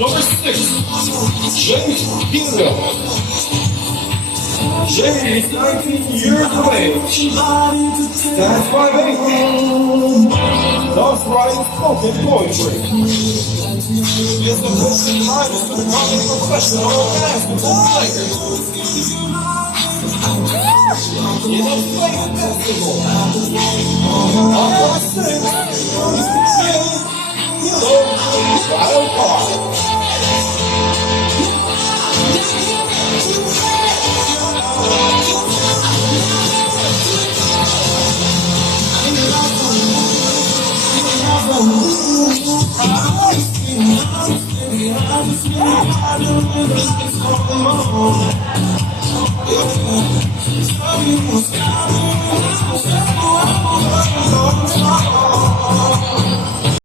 Number 6, James Bingo. James is 19 years of age. Stands 5'8". Loves writing spoken poetry. Is the closest artist to becoming a professional basketball player. He loves playing basketball. On number 6, Wild Card.